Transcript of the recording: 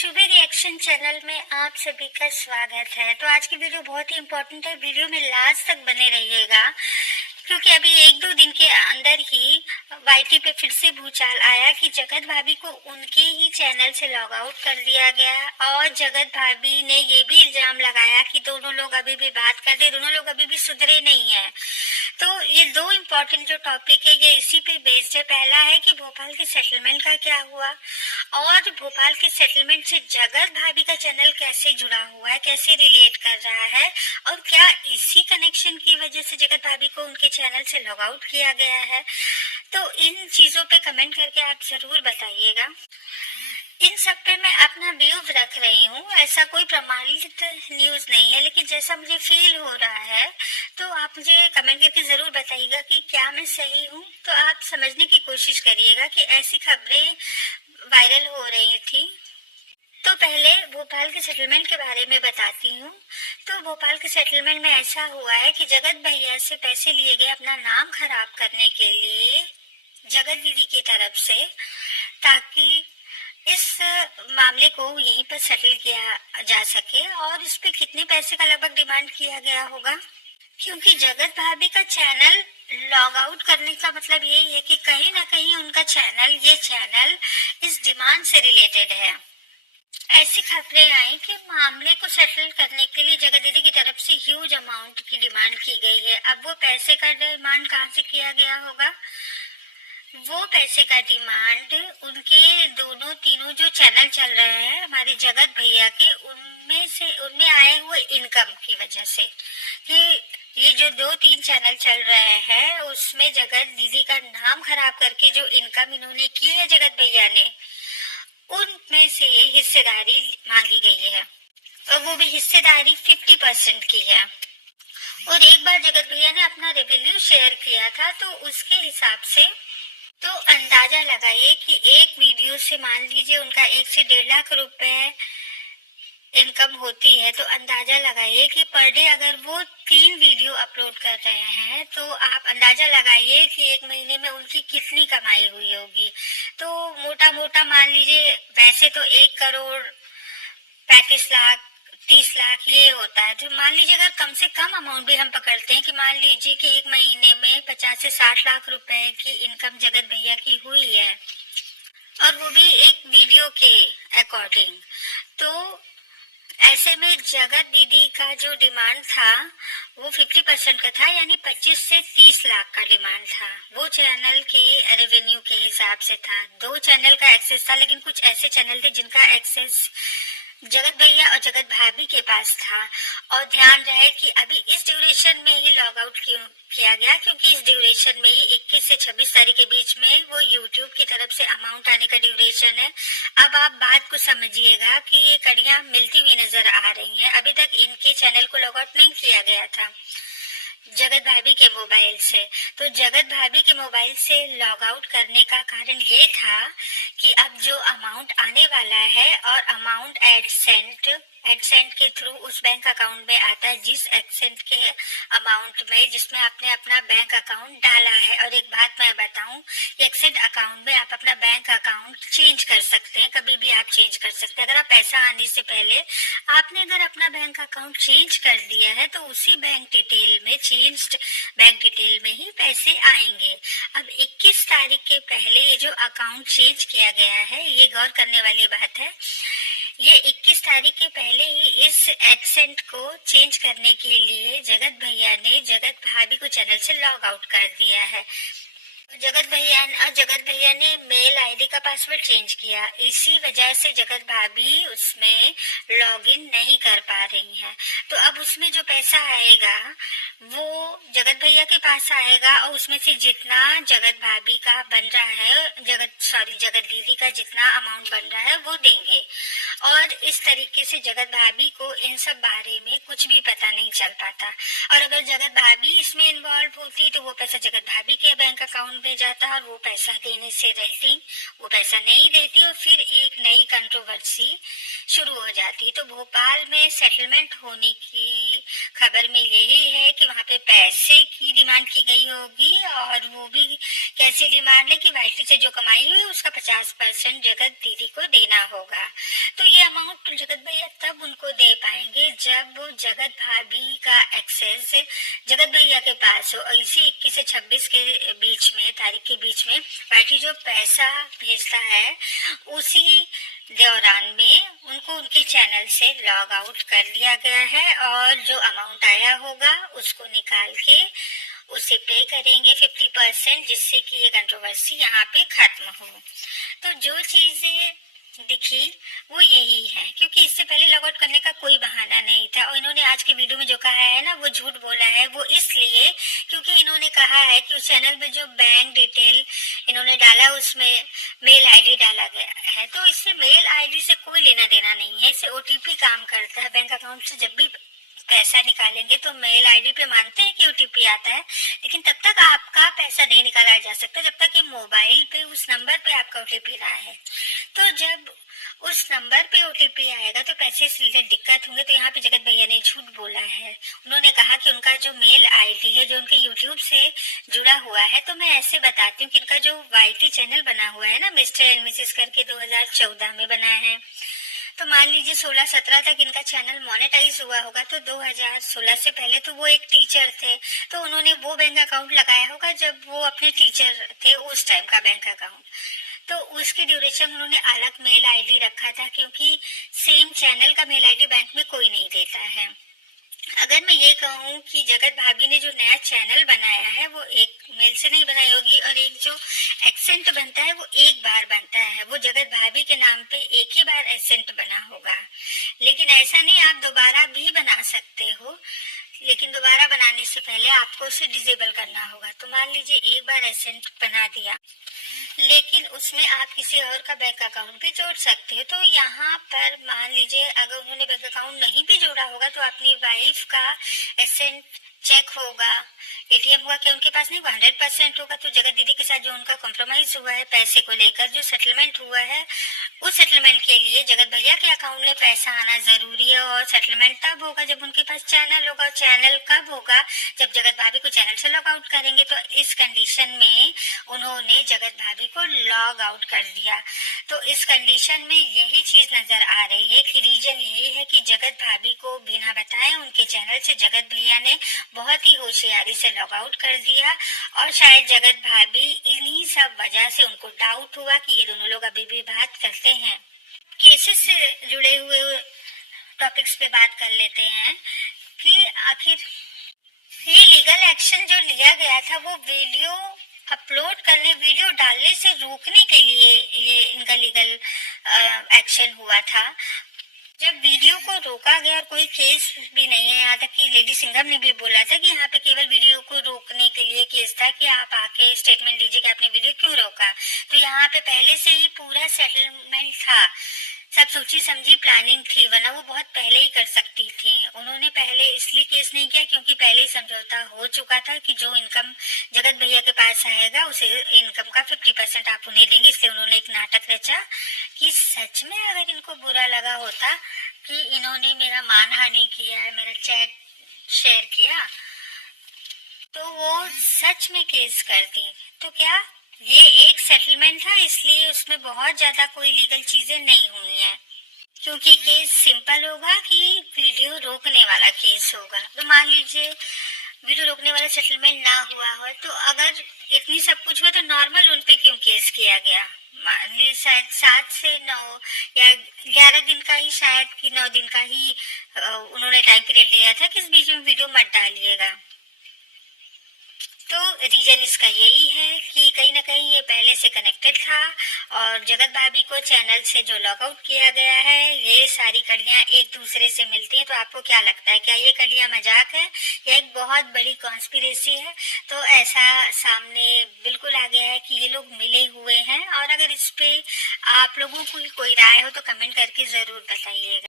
Shubhi reaction channel में आप सभी का स्वागत है। तो आज की वीडियो बहुत ही इम्पोर्टेंट है, वीडियो में लास्ट तक बने रहिएगा क्योंकि अभी एक दो दिन के अंदर ही वाईटी पे फिर से भूचाल आया कि जगत भाभी को उनके ही चैनल से लॉग आउट कर दिया गया और जगत भाभी ने ये भी इल्जाम लगाया कि दोनों लोग अभी भी बात कर रहे, दोनों लोग अभी भी सुधरे नहीं है। तो ये दो इम्पोर्टेंट जो टॉपिक है ये इसी पे बेस्ड है। पहला है कि भोपाल के सेटलमेंट का क्या हुआ और भोपाल के सेटलमेंट से जगत भाभी का चैनल कैसे जुड़ा हुआ है, कैसे रिलेट कर रहा है और क्या इसी कनेक्शन की वजह से जगत भाभी को उनके चैनल से लॉग आउट किया गया है। तो इन चीजों पे कमेंट करके आप जरूर बताइएगा। इन सब पे मैं अपना व्यूज रख रही हूँ, ऐसा कोई प्रमाणित न्यूज नहीं है, लेकिन जैसा मुझे फील हो रहा है तो आप मुझे कमेंट करके जरूर बताइएगा कि क्या मैं सही हूँ। तो आप समझने की कोशिश करिएगा कि ऐसी खबरें वायरल हो रही थी। तो पहले भोपाल के सेटलमेंट के बारे में बताती हूँ। तो भोपाल के सेटलमेंट में ऐसा हुआ है कि जगत भैया से पैसे लिए गए अपना नाम खराब करने के लिए जगत दीदी की तरफ से, ताकि इस मामले को यहीं पर सेटल किया जा सके। और इस पे कितने पैसे का लगभग डिमांड किया गया होगा, क्योंकि जगत भाभी का चैनल लॉग आउट करने का मतलब यही है कि कहीं ना कहीं उनका चैनल, ये चैनल इस डिमांड से रिलेटेड है। ऐसी खबरें आई कि मामले को सेटल करने के लिए जगत दीदी की तरफ से ह्यूज अमाउंट की डिमांड की गई है। अब वो पैसे का डिमांड कहाँ से किया गया होगा? वो पैसे का डिमांड उनके दोनों तीनों जो चैनल चल रहे हैं हमारे जगत भैया के, उनमें आए हुए इनकम की वजह से, कि ये जो दो तीन चैनल चल रहे हैं उसमें जगत दीदी का नाम खराब करके जो इनकम इन्होंने की है जगत भैया ने, उनमें से हिस्सेदारी मांगी गई है और वो भी हिस्सेदारी 50% की है। और एक बार जगत भैया ने अपना रेवेन्यू शेयर किया था तो उसके हिसाब से तो अंदाजा लगाइए कि एक वीडियो से मान लीजिए उनका 1 से 1.5 लाख रुपए इनकम होती है, तो अंदाजा लगाइए कि पर डे अगर वो 3 वीडियो अपलोड कर रहे हैं तो आप अंदाजा लगाइए कि एक महीने में उनकी कितनी कमाई हुई होगी। तो मोटा मोटा मान लीजिए, वैसे तो 1 करोड़ 35 लाख 30 लाख ये होता है, तो मान लीजिए अगर कम से कम अमाउंट भी हम पकड़ते हैं कि मान लीजिए कि एक महीने में 50 से 60 लाख रुपए की इनकम जगत भैया की हुई है और वो भी एक वीडियो के अकॉर्डिंग, तो ऐसे में जगत दीदी का जो डिमांड था वो 50% का था, यानी 25 से 30 लाख का डिमांड था। वो चैनल के रेवेन्यू के हिसाब से था। 2 चैनल का एक्सेस था, लेकिन कुछ ऐसे चैनल थे जिनका एक्सेस जगत भैया और जगत भाभी के पास था। और ध्यान रहे कि अभी इस ड्यूरेशन में ही लॉग आउट किया गया, क्योंकि इस ड्यूरेशन में ही 21 से 26 तारीख के बीच में वो यूट्यूब की तरफ से अमाउंट आने का ड्यूरेशन है। अब आप बात को समझिएगा कि ये कड़ियां मिलती हुई नजर आ रही हैं। अभी तक इनके चैनल को लॉग आउट नहीं किया गया था जगत भाभी के मोबाइल से। तो जगत भाभी के मोबाइल से लॉग आउट करने का कारण ये था कि अब जो अमाउंट आने वाला है और अमाउंट एडसेंट के थ्रू उस बैंक अकाउंट में आता है, जिस एडसेंट के अमाउंट में जिसमें आपने अपना बैंक अकाउंट डाला है। और एक बात मैं बताऊं, एडसेंट अकाउंट में आप अपना बैंक अकाउंट चेंज कर सकते हैं, कभी भी आप चेंज कर सकते हैं। अगर आप पैसा आने से पहले आपने अगर अपना बैंक अकाउंट चेंज कर दिया है तो उसी बैंक डिटेल में, चेंज्ड बैंक डिटेल में ही पैसे आएंगे। अब 21 तारीख के पहले ये जो अकाउंट चेंज किया गया है, ये गौर करने वाली बात है, ये 21 तारीख के पहले ही इस एक्सेंट को चेंज करने के लिए जगत भैया ने जगत भाभी को चैनल से लॉग आउट कर दिया है। जगत भैया ने मेल आईडी का पासवर्ड चेंज किया, इसी वजह से जगत भाभी उसमें लॉगिन नहीं कर पा रही हैं। तो अब उसमें जो पैसा आएगा वो जगत भैया के पास आएगा और उसमें से जितना जगत भाभी का बन रहा है, जगत दीदी का जितना अमाउंट बन रहा है वो देंगे। और इस तरीके से जगत भाभी को इन सब बारे में कुछ भी पता नहीं चल पाता। और अगर जगत भाभी इसमें इन्वॉल्व होती तो वो पैसा जगत भाभी के बैंक अकाउंट में जाता और वो पैसा देने से रहती, वो पैसा नहीं देती और फिर एक नई कंट्रोवर्सी शुरू हो जाती। तो भोपाल में सेटलमेंट होने की खबर में यही है कि वहाँ पे पैसे की डिमांड की गई होगी और वो भी कैसी डिमांड है कि वाईटी से जो कमाई हुई उसका 50% जगत दीदी को देना होगा। तो ये अमाउंट जगत भाभी का एक्सेस जगत भैया के पास हो, और इसी 21 से 26 के बीच में तारीख के बीच में पार्टी जो पैसा भेजता है उसी दौरान में उनको उनके चैनल से लॉग आउट कर दिया गया है, और जो अमाउंट आया होगा उसको निकाल के उसे पे करेंगे 50%, जिससे कि ये कंट्रोवर्सी यहाँ पे खत्म हो। तो जो चीजें दिखी वो यही है, क्योंकि इससे पहले लॉग आउट करने का कोई बहाना नहीं था, और इन्होंने आज के वीडियो में जो कहा है ना वो झूठ बोला है। वो इसलिए क्योंकि इन्होंने कहा है कि उस चैनल में जो बैंक डिटेल इन्होंने डाला उसमें मेल आईडी डाला गया है, तो इससे मेल आईडी से कोई लेना देना नहीं है, इससे ओटीपी काम करता है। बैंक अकाउंट से जब भी पैसा निकालेंगे तो मेल आईडी पे मानते हैं कि ओटीपी आता है, लेकिन तब तक आपका पैसा नहीं निकाला जा सकता जब तक कि मोबाइल पे उस नंबर पे आपका ओटीपी रहा है। तो जब उस नंबर पे ओटीपी आएगा तो पैसे से रिलेटेड दिक्कत होंगे। तो यहाँ पे जगत भैया ने झूठ बोला है। उन्होंने कहा कि उनका जो मेल आईडी है जो उनके यूट्यूब से जुड़ा हुआ है, तो मैं ऐसे बताती हूँ कि इनका जो वाईटी चैनल बना हुआ है ना मिस्टर एंड मिसेस करके 2014 में बना है, तो मान लीजिए 16-17 तक इनका चैनल मोनेटाइज हुआ होगा, तो 2016 से पहले तो वो एक टीचर थे, तो उन्होंने वो बैंक अकाउंट लगाया होगा जब वो अपने टीचर थे उस टाइम का बैंक अकाउंट, तो उसके ड्यूरेशन उन्होंने अलग मेल आईडी रखा था, क्योंकि सेम चैनल का मेल आईडी बैंक में कोई नहीं देता है। अगर मैं ये कहूँ कि जगत भाभी ने जो नया चैनल बनाया है वो एक मेल से नहीं बनाई होगी, और एक जो एक्सेंट बनता है वो एक बार बनता है, वो जगत भाभी के नाम पे एक ही बार एक्सेंट बना होगा। लेकिन ऐसा नहीं, आप दोबारा भी बना सकते हो, लेकिन दोबारा बनाने से पहले आपको उसे डिसेबल करना होगा। तो मान लीजिए एक बार एसेंट बना दिया, लेकिन उसमें आप किसी और का बैंक अकाउंट भी जोड़ सकते हो। तो यहाँ पर मान लीजिए अगर उन्होंने बैंक अकाउंट नहीं भी जोड़ा होगा तो अपनी वाइफ का एसेंट चेक होगा, एटीएम हुआ कि उनके पास नहीं, वो 100% होगा। तो जगत दीदी के साथ जो उनका कॉम्प्रोमाइज हुआ है पैसे को लेकर, जो सेटलमेंट हुआ है, उस सेटलमेंट के लिए जगत भैया के अकाउंट में पैसा आना जरूरी है, और सेटलमेंट तब होगा जब उनके पास चैनल होगा। चैनल कब होगा? जब जगत भाभी को चैनल से लॉग आउट करेंगे। तो इस कंडीशन में उन्होंने जगत भाभी को लॉग आउट कर दिया। तो इस कंडीशन में यही चीज नजर आ रही है कि रीजन यही है कि जगत भाभी को बिना बताए उनके चैनल से जगत भैया ने बहुत ही होशियारी से लॉग आउट कर दिया, और शायद जगत भाभी इन्हीं सब वजह से उनको डाउट हुआ कि ये दोनों लोग अभी भी बात करते हैं। केसेस से जुड़े हुए टॉपिक्स पे बात कर लेते हैं कि आखिर ये लीगल एक्शन जो लिया गया था वो वीडियो अपलोड करने, वीडियो डालने से रोकने के लिए ये इनका लीगल एक्शन हुआ था। जब वीडियो को रोका गया और कोई केस भी नहीं है, यहाँ तक कि लेडी सिंघम ने भी बोला था कि यहाँ पे केवल वीडियो को रोकने के लिए केस था कि आप आके स्टेटमेंट दीजिए कि आपने वीडियो क्यों रोका। तो यहाँ पे पहले से ही पूरा सेटलमेंट था, सब सोची समझी प्लानिंग थी, वरना वो बहुत पहले ही कर सकती थी। उन्होंने पहले इसलिए केस नहीं किया क्योंकि पहले ही समझौता हो चुका था कि जो इनकम जगत भैया के पास आएगा उसे इनकम का 50% आप उन्हें देंगे। इसलिए उन्होंने एक नाटक रचा कि सच में अगर इनको बुरा लगा होता कि इन्होंने मेरा मानहानि किया है, मेरा चैट शेयर किया, तो वो सच में केस करती। तो क्या ये एक सेटलमेंट था, इसलिए उसमें बहुत ज्यादा कोई लीगल चीजें नहीं हुई हैं, क्योंकि केस सिंपल होगा कि वीडियो रोकने वाला केस होगा। तो मान लीजिए वीडियो रोकने वाला सेटलमेंट ना हुआ हो, तो अगर इतनी सब कुछ हुआ तो नॉर्मल उन पे क्यों केस किया गया? मान लीजिए शायद 7 से 9 या 11 दिन का ही, शायद कि 9 दिन का ही उन्होंने टाइम पीरियड लिया था कि इस बीच में वीडियो मत डालिएगा। तो रीजन इसका यही है कि कहीं ना कहीं ये पहले से कनेक्टेड था, और जगत भाभी को चैनल से जो लॉग आउट किया गया है, ये सारी कड़ियां एक दूसरे से मिलती हैं। तो आपको क्या लगता है, क्या ये कड़ियां मजाक है या एक बहुत बड़ी कॉन्स्पिरेसी है? तो ऐसा सामने बिल्कुल आ गया है कि ये लोग मिले हुए हैं, और अगर इस पे आप लोगों को कोई राय हो तो कमेंट करके जरूर बताइएगा।